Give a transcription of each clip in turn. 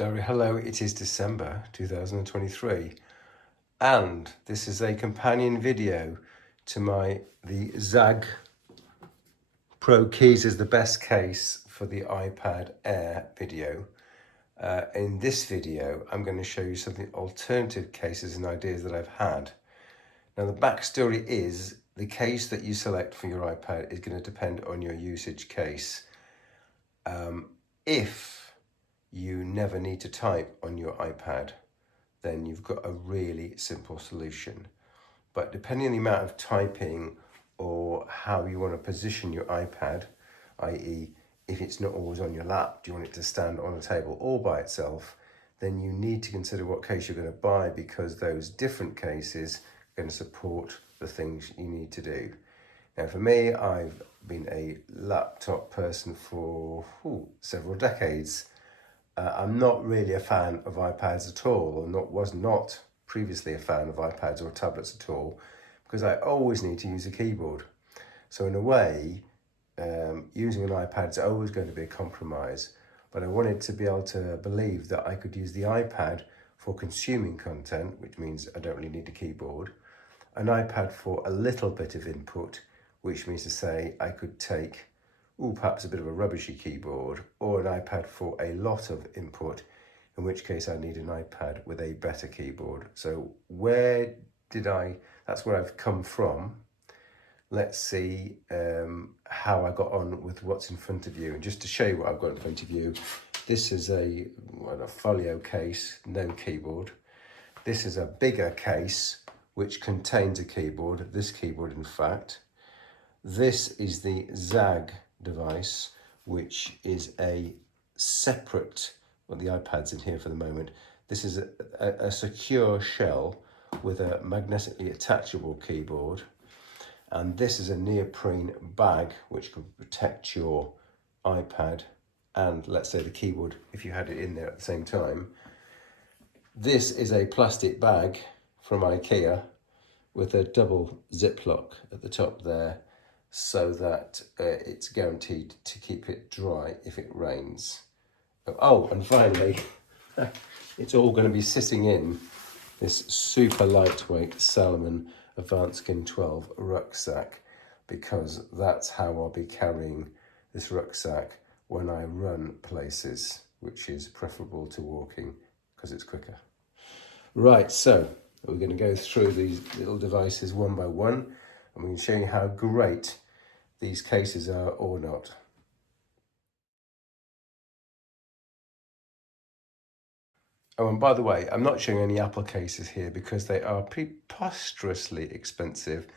Diary, hello, it is December 2023 and this is a companion video to the ZAG Pro Keys is the best case for the iPad Air video. In this video, I'm going to show you some of the alternative cases and ideas that I've had. Now the backstory is the case that you select for your iPad is going to depend on your usage case. If you never need to type on your iPad, then you've got a really simple solution. But depending on the amount of typing or how you want to position your iPad, i.e. if it's not always on your lap, do you want it to stand on a table all by itself, then you need to consider what case you're going to buy, because those different cases are going to support the things you need to do. Now for me, I've been a laptop person for several decades. I'm not really a fan of iPads at all, or was not previously a fan of iPads or tablets at all, because I always need to use a keyboard. So in a way, using an iPad is always going to be a compromise, but I wanted to be able to believe that I could use the iPad for consuming content, which means I don't really need a keyboard, an iPad for a little bit of input, which means to say I could take perhaps a bit of a rubbishy keyboard, or an iPad for a lot of input, in which case I need an iPad with a better keyboard. So that's where I've come from. Let's see how I got on with what's in front of you. And just to show you what I've got in front of you, this is a folio case, no keyboard. This is a bigger case, which contains a keyboard, this keyboard in fact. This is the ZAG device, which is a separate, the iPad's in here for the moment. This is a secure shell with a magnetically attachable keyboard. And this is a neoprene bag, which could protect your iPad and, let's say, the keyboard if you had it in there at the same time. This is a plastic bag from IKEA with a double ziplock at the top there, so that it's guaranteed to keep it dry if it rains. Oh, and finally, it's all going to be sitting in this super lightweight Salomon Advanced Skin 12 rucksack, because that's how I'll be carrying this rucksack when I run places, which is preferable to walking because it's quicker. Right, so we're going to go through these little devices one by one, and we can show you how great these cases are or not. Oh, and by the way, I'm not showing any Apple cases here because they are preposterously expensive.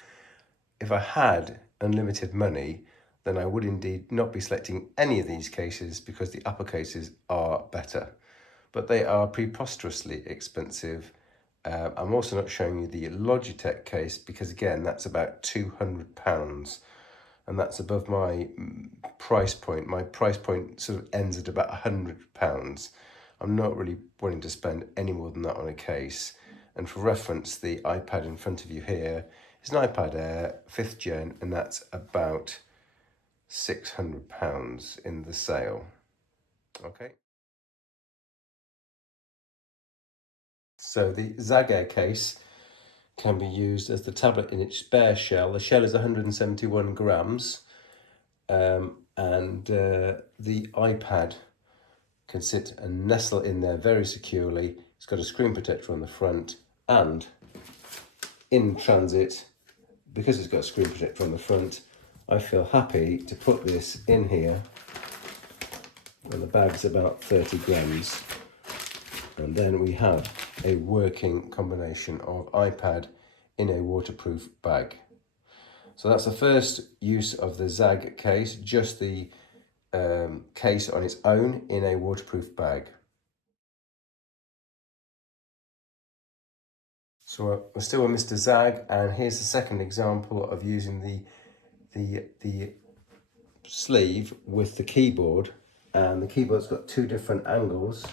If I had unlimited money, then I would indeed not be selecting any of these cases, because the Apple cases are better. But they are preposterously expensive. I'm also not showing you the Logitech case because, again, that's about £200. And that's above my price point. My price point sort of ends at about £100. I'm not really wanting to spend any more than that on a case. And for reference, the iPad in front of you here is an iPad Air 5th gen, and that's about £600 in the sale. Okay. So the ZAG Air case can be used as the tablet in its bare shell. The shell is 171 grams, and the iPad can sit and nestle in there very securely. It's got a screen protector on the front, and in transit, because it's got a screen protector on the front, I feel happy to put this in here, and the bag's about 30 grams. And then we have a working combination of iPad in a waterproof bag. So that's the first use of the ZAG case, just the case on its own in a waterproof bag. So we're still with Mr. ZAG, and here's the second example of using the sleeve with the keyboard, and the keyboard's got two different angles,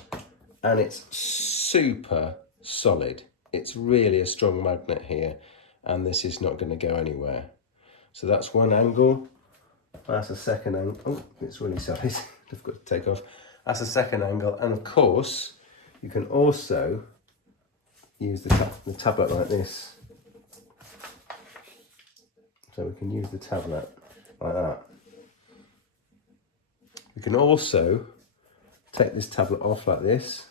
and it's super solid. It's really a strong magnet here, and this is not going to go anywhere. So that's one angle. That's a second angle. Oh, it's really solid. I've got to take off. That's a second angle, and of course You can also use the tablet like this. So we can use the tablet like that. We can also take this tablet off like this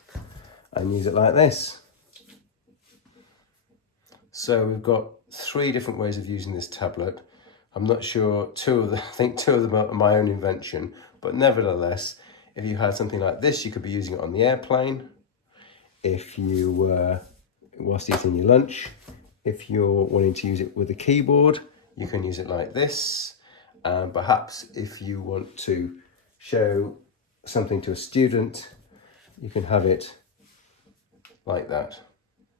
and use it like this. So we've got 3 different ways of using this tablet. I'm not sure, I think two of them are my own invention, but nevertheless, if you had something like this, you could be using it on the airplane. If you were, whilst eating your lunch, if you're wanting to use it with a keyboard, you can use it like this. And perhaps if you want to show something to a student, you can have it like that.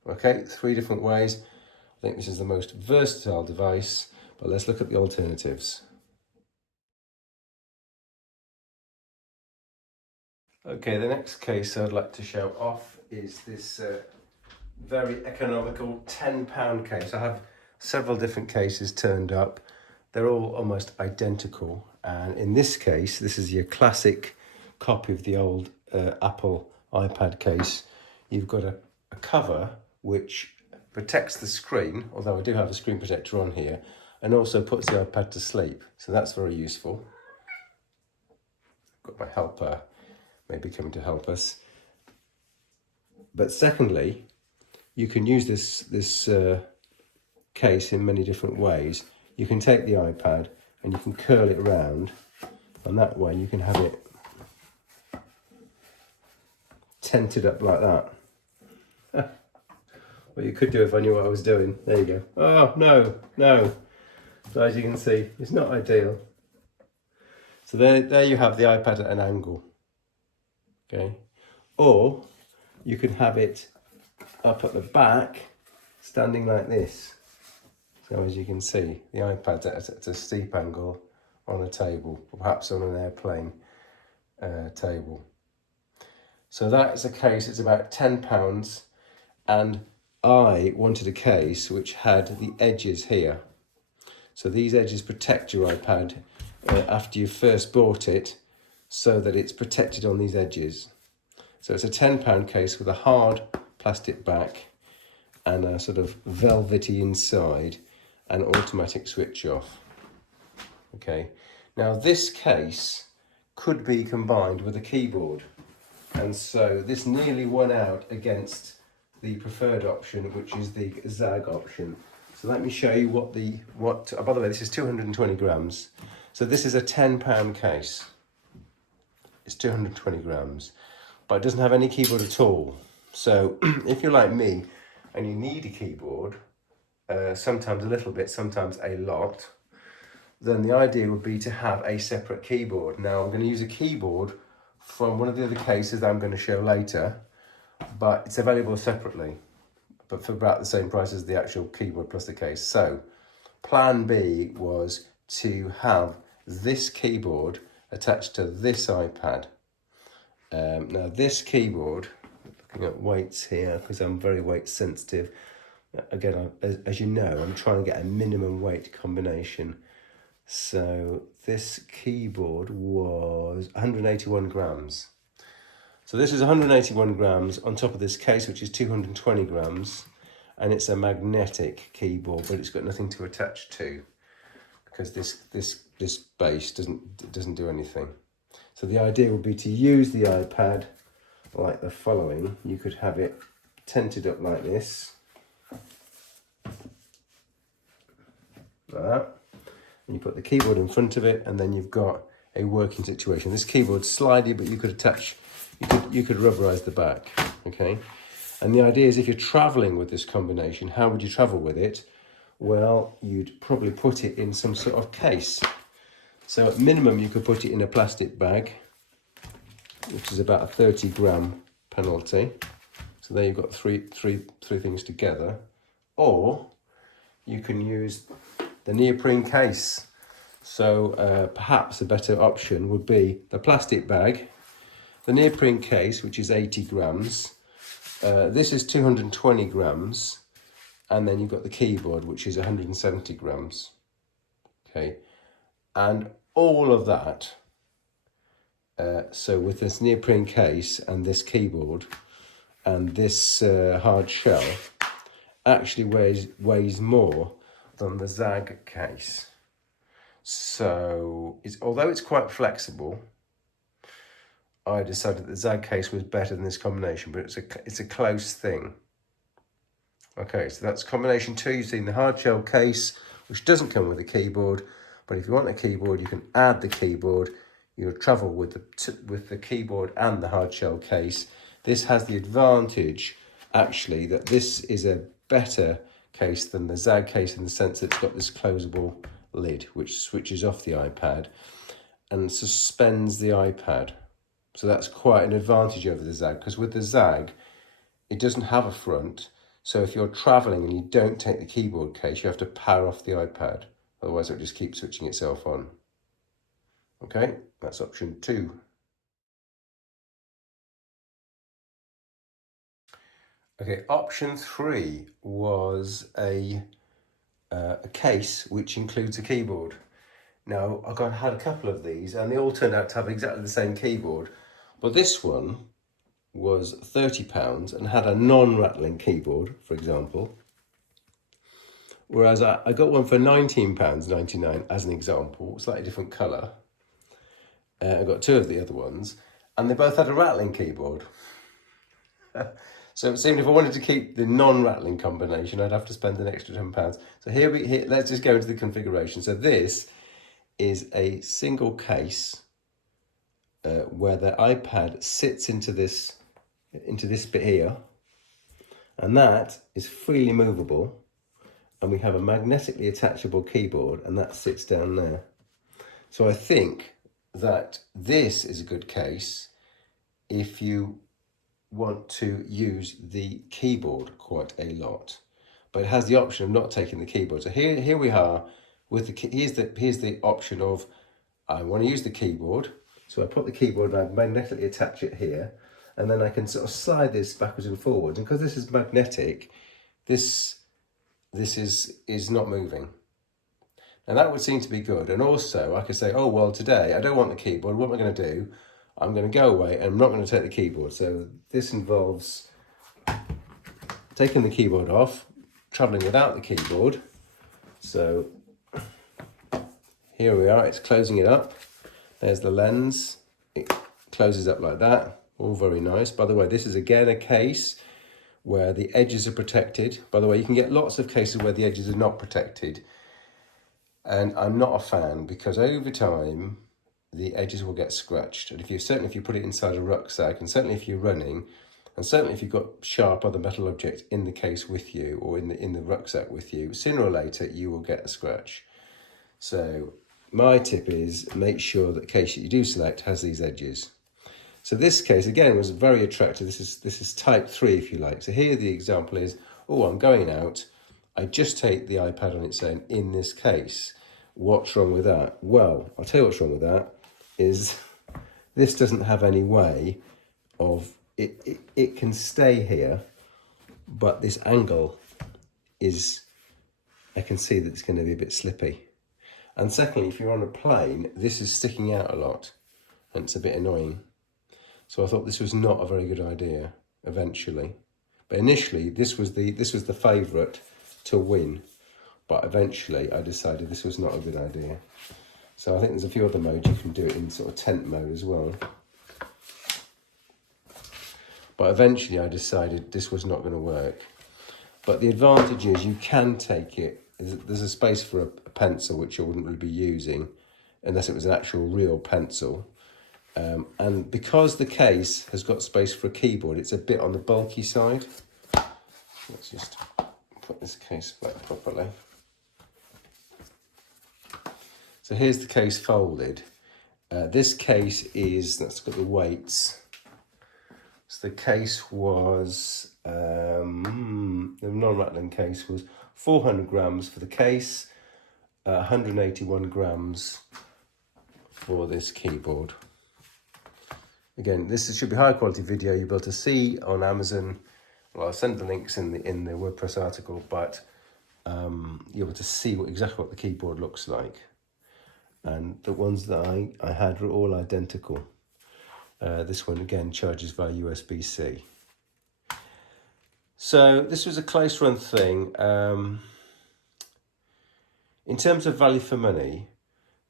Okay, 3 different ways. I think this is the most versatile device, but let's look at the alternatives. Okay, the next case I'd like to show off is this very economical £10 case. I have several different cases turned up. They're all almost identical. And in this case, this is your classic copy of the old Apple iPad case. You've got a cover which protects the screen, although I do have a screen protector on here, and also puts the iPad to sleep. So that's very useful. Got my helper maybe coming to help us. But secondly, you can use this case in many different ways. You can take the iPad and you can curl it around, and that way you can have it tented up like that. What you could do if I knew what I was doing. There you go. Oh, no. So as you can see, it's not ideal. So there you have the iPad at an angle. Okay. Or you can have it up at the back, standing like this. So as you can see, the iPad's at a steep angle on a table, or perhaps on an airplane table. So that is a case, it's about £10, and I wanted a case which had the edges here. So these edges protect your iPad after you first bought it, so that it's protected on these edges. So it's a £10 case with a hard plastic back and a sort of velvety inside and automatic switch off. Okay, now this case could be combined with a keyboard, and so this nearly won out against the preferred option, which is the ZAG option. So let me show you oh, by the way, this is 220 grams. So this is a £10 case. It's 220 grams, but it doesn't have any keyboard at all. So if you're like me and you need a keyboard, sometimes a little bit, sometimes a lot, then the idea would be to have a separate keyboard. Now I'm going to use a keyboard from one of the other cases that I'm going to show later, but it's available separately, but for about the same price as the actual keyboard plus the case. So plan B was to have this keyboard attached to this iPad. Now this keyboard, looking at weights here, because I'm very weight sensitive, again, as you know, I'm trying to get a minimum weight combination. So this keyboard was 181 grams. So this is 181 grams on top of this case, which is 220 grams, and it's a magnetic keyboard, but it's got nothing to attach to because this base doesn't do anything. So the idea would be to use the iPad like the following. You could have it tented up like this, like that, and you put the keyboard in front of it, and then you've got a working situation. This keyboard's slidey, but you could attach, you could rubberize the back, okay? And the idea is, if you're traveling with this combination, how would you travel with it? Well, you'd probably put it in some sort of case. So at minimum, you could put it in a plastic bag, which is about a 30-gram penalty. So there you've got three things together. Or you can use the neoprene case. So perhaps a better option would be the plastic bag, the neoprene case, which is 80 grams. This is 220 grams. And then you've got the keyboard, which is 170 grams. Okay. And all of that, so with this neoprene case and this keyboard, and this hard shell actually weighs more than the Zag case. So although it's quite flexible, I decided the Zag case was better than this combination, but it's a close thing. Okay, so that's combination 2. You've seen the hard shell case, which doesn't come with a keyboard, but if you want a keyboard, you can add the keyboard. You'll travel with the keyboard and the hard shell case. This has the advantage, actually, that this is a better case than the Zag case in the sense that it's got this closable lid, which switches off the iPad and suspends the iPad. So that's quite an advantage over the Zag, because with the Zag, it doesn't have a front. So if you're traveling and you don't take the keyboard case, you have to power off the iPad. Otherwise, it'll just keep switching itself on. Okay, that's option 2. Okay, option 3 was a case which includes a keyboard. Now, had a couple of these and they all turned out to have exactly the same keyboard, but this one was £30 and had a non-rattling keyboard, for example. Whereas I got one for £19.99 as an example, slightly different colour. I got 2 of the other ones, and they both had a rattling keyboard. So it seemed if I wanted to keep the non-rattling combination, I'd have to spend an extra £10. So here let's just go into the configuration. So this is a single case where the iPad sits into this bit here, and that is freely movable. And we have a magnetically attachable keyboard, and that sits down there. So I think that this is a good case if you want to use the keyboard quite a lot, but it has the option of not taking the keyboard. So here we are with here's the option of I want to use the keyboard. So I put the keyboard and I magnetically attach it here, and then I can sort of slide this backwards and forwards. And because this is magnetic, this is not moving. And that would seem to be good. And also I could say, oh, well, today I don't want the keyboard. What am I going to do? I'm going to go away and I'm not going to take the keyboard. So this involves taking the keyboard off, traveling without the keyboard. So here we are, it's closing it up. There's the lens. It closes up like that. All very nice. By the way, this is again a case where the edges are protected. By the way, you can get lots of cases where the edges are not protected. And I'm not a fan because over time, the edges will get scratched. And if you put it inside a rucksack, and certainly if you're running, and certainly if you've got sharp other metal objects in the case with you or in the rucksack with you, sooner or later you will get a scratch. So my tip is make sure that the case that you do select has these edges. So this case, again, was very attractive. This is type 3, if you like. So here the example is, oh, I'm going out. I just take the iPad on its own in this case. What's wrong with that? Well, I'll tell you what's wrong with that is this doesn't have any way of, it can stay here, but this angle is, I can see that it's going to be a bit slippy. And secondly, if you're on a plane, this is sticking out a lot and it's a bit annoying. So I thought this was not a very good idea eventually. But initially, this was the favourite to win. But eventually, I decided this was not a good idea. So I think there's a few other modes you can do it in sort of tent mode as well. But eventually, I decided this was not going to work. But the advantage is you can take it. There's a space for a pencil, which I wouldn't really be using unless it was an actual real pencil. And because the case has got space for a keyboard, it's a bit on the bulky side. Let's just put this case back properly. So here's the case folded. This case that's got the weights. So the case was, the non-rattling case was 400 grams for the case, 181 grams for this keyboard. Again, this should be high quality video you'll be able to see on Amazon. Well, I'll send the links in the WordPress article, but you'll be able to see exactly what the keyboard looks like. And the ones that I had were all identical. This one again charges via USB-C. So this was a close run thing. In terms of value for money,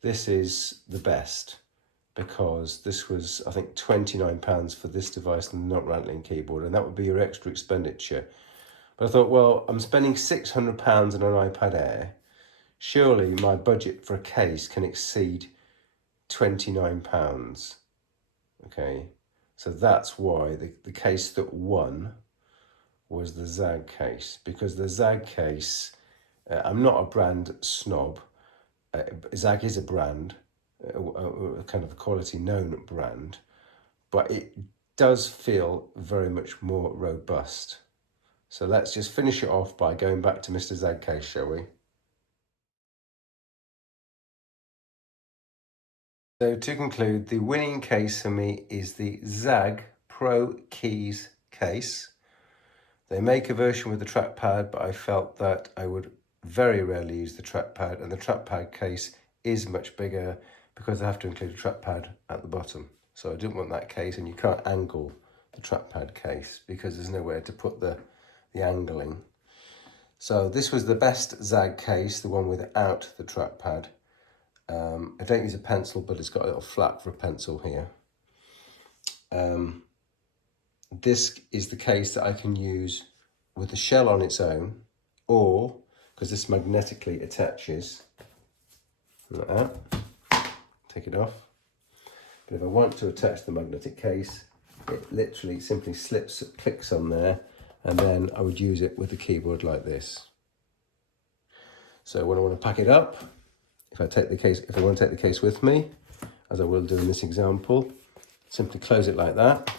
this is the best, because this was, I think, £29 for this device and the not rattling keyboard, and that would be your extra expenditure. But I thought, well, I'm spending £600 on an iPad Air. Surely my budget for a case can exceed £29. Okay, so that's why the case that won was the Zag case, because the Zag case, I'm not a brand snob. Zag is a brand, kind of a quality known brand, but it does feel very much more robust. So let's just finish it off by going back to Mr. Zag case, shall we? So to conclude, the winning case for me is the Zag Pro Keys case. They make a version with the trackpad, but I felt that I would very rarely use the trackpad, and the trackpad case is much bigger because I have to include a trackpad at the bottom. So I didn't want that case, and you can't angle the trackpad case because there's nowhere to put the angling. So this was the best Zag case, the one without the trackpad. I don't use a pencil, but it's got a little flap for a pencil here. This is the case that I can use with the shell on its own, or, because this magnetically attaches, like that, take it off. But if I want to attach the magnetic case, it literally simply clicks on there, and then I would use it with the keyboard like this. So when I want to pack it up, if I want to take the case with me, as I will do in this example, simply close it like that.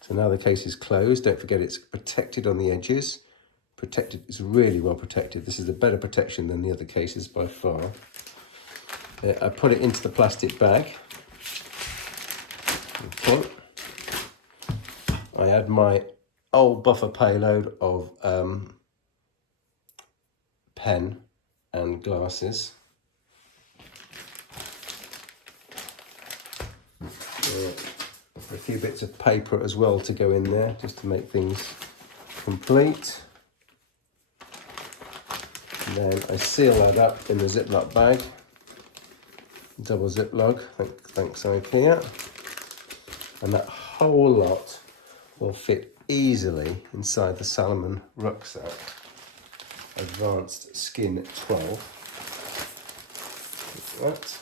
So now the case is closed. Don't forget it's protected on the edges. Protected, it's really well protected. This is a better protection than the other cases by far. I put it into the plastic bag. Okay. I add my old buffer payload of pen and glasses. A few bits of paper as well to go in there, just to make things complete. And then I seal that up in the Ziploc bag, double Ziploc, thanks IKEA. And that whole lot will fit easily inside the Salomon rucksack, Advanced Skin 12. Like that.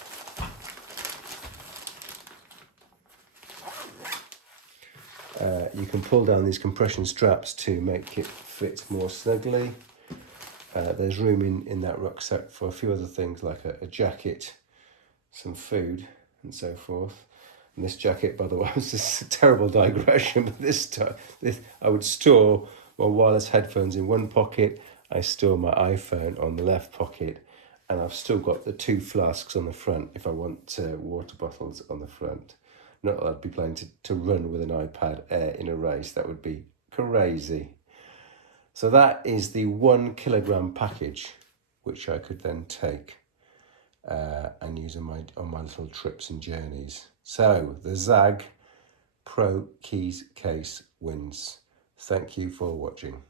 You can pull down these compression straps to make it fit more snugly. There's room in that rucksack for a few other things, like a jacket, some food, and so forth. And this jacket, by the way, was just a terrible digression, but this I would store my wireless headphones in one pocket, I store my iPhone on the left pocket, and I've still got the 2 flasks on the front if I want water bottles on the front. Not that I'd be planning to run with an iPad Air in a race. That would be crazy. So that is the 1 kilogram package, which I could then take and use on my little trips and journeys. So the Zag Pro Keys case wins. Thank you for watching.